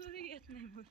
केल्याशिवाय येत नाही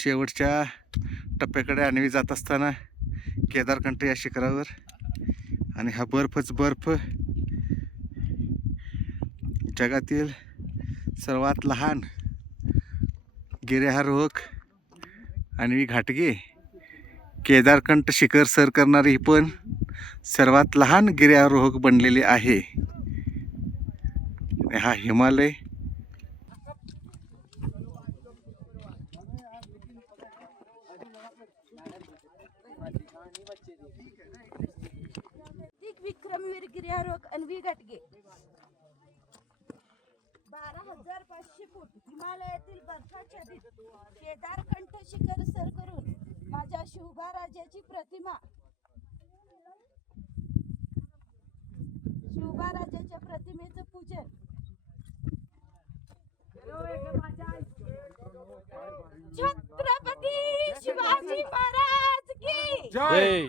शेवटच्या टप्प्याकडे आणवी जात असताना केदारकंठ या शिखरावर आणि हा बर्फच बर्फ. जगातील सर्वात लहान गिर्यारोहक आणि घाटगे केदारकंठ शिखर सर करणारी ही पण सर्वात लहान गिर्यारोहक बनलेली आहे. हा हिमालय. विक्रमवीर गिर्यारोहक अन्वी घाटगे. पाचशे फूट हिमालयातील बर्फाच्छादित केदारकंठ शिखर सर करून माझ्या शिवबा राजाची प्रतिमा. शिवबा राजाच्या प्रतिमेचं पूजन. छत्रपती शिवाजी महाराज की! जय!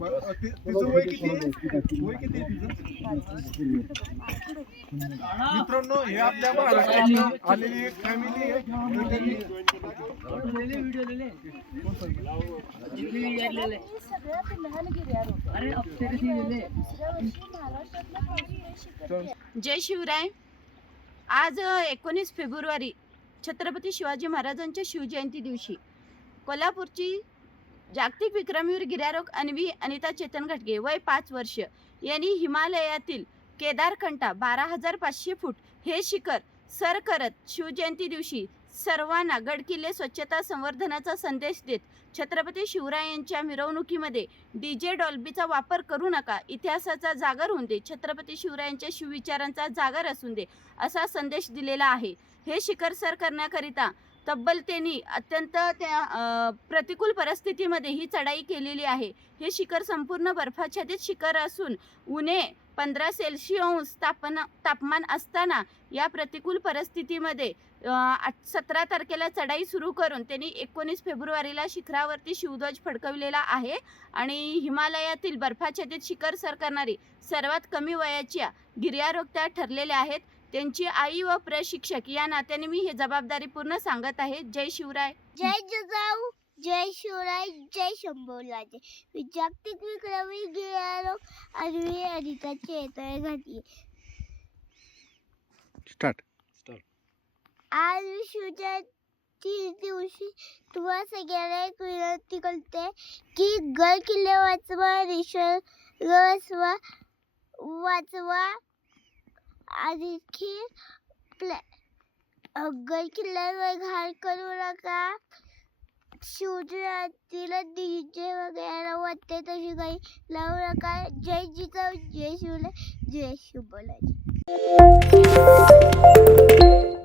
तिचं वय किती वय किती मित्रांनो हे आपल्या महाराष्ट्रातनं आलेली एक फॅमिली आहे. जय शिवराय. आज एकोणीस फेब्रुवारी छत्रपती शिवाजी महाराजांच्या शिवजयंती दिवशी कोल्हापूरची जागतिक विक्रमवीर गिर्यारोहक अन्वी अनिता चेतन घटगे वय पाच वर्ष. यांनी हिमालयातील केदारकंठा बारा हजार पाचशे फूट हे शिखर सर करत शिवजयंती दिवशी सर्वांना गडकिल्ले स्वच्छता संवर्धनाचा संदेश देत छत्रपती शिवरायांच्या मिरवणुकीमध्ये डी जे डॉल्बीचा वापर करू नका इतिहासाचा जागर होऊन दे छत्रपती शिवरायांच्या शिवविचारांचा जागर असून दे असा संदेश दिलेला आहे. हे शिखर सर करण्याकरिता तब्बल त्यांनी अत्यंत त्या प्रतिकूल परिस्थितीमध्ये ही चढाई केलेली आहे. हे शिखर संपूर्ण बर्फाच्छादित शिखर असून उणे पंधरा सेल्सिअस तापन तापमान असताना या प्रतिकूल परिस्थितीमध्ये सतरा तारखेला चढाई सुरू करून त्यांनी एकोणीस फेब्रुवारीला शिखरावरती शिवध्वज फडकविलेला आहे आणि हिमालयातील बर्फाच्छादित शिखर सर करणारी सर्वात कमी वयाच्या गिर्यारोहक ठरलेल्या आहेत. त्यांची आई व प्रशिक्षक या नात्याने मी हे जबाबदारी पूर्ण सांगत आहे. जय शिवराय. जय जिजाऊ जय शिवराय. जय शंभूराजे मी जागतिक विक्रमी गिर्यारो आणि मी अनिताची येतोय घातली स्टार्ट आज शिवजयंती दिवशी तुम्हाला सगळ्यांना एक विनंती करते की गड किल्ले वाचवा निसर्ग वाचवा वाचवा. आणखी प्लॅ गड किल्ल्यावर घाण करू नका. शिवजयंतीला डीजे वगैरे वाटते तशी काही लावू नका. जय जिजाऊ जय शिवराय जय शिवराय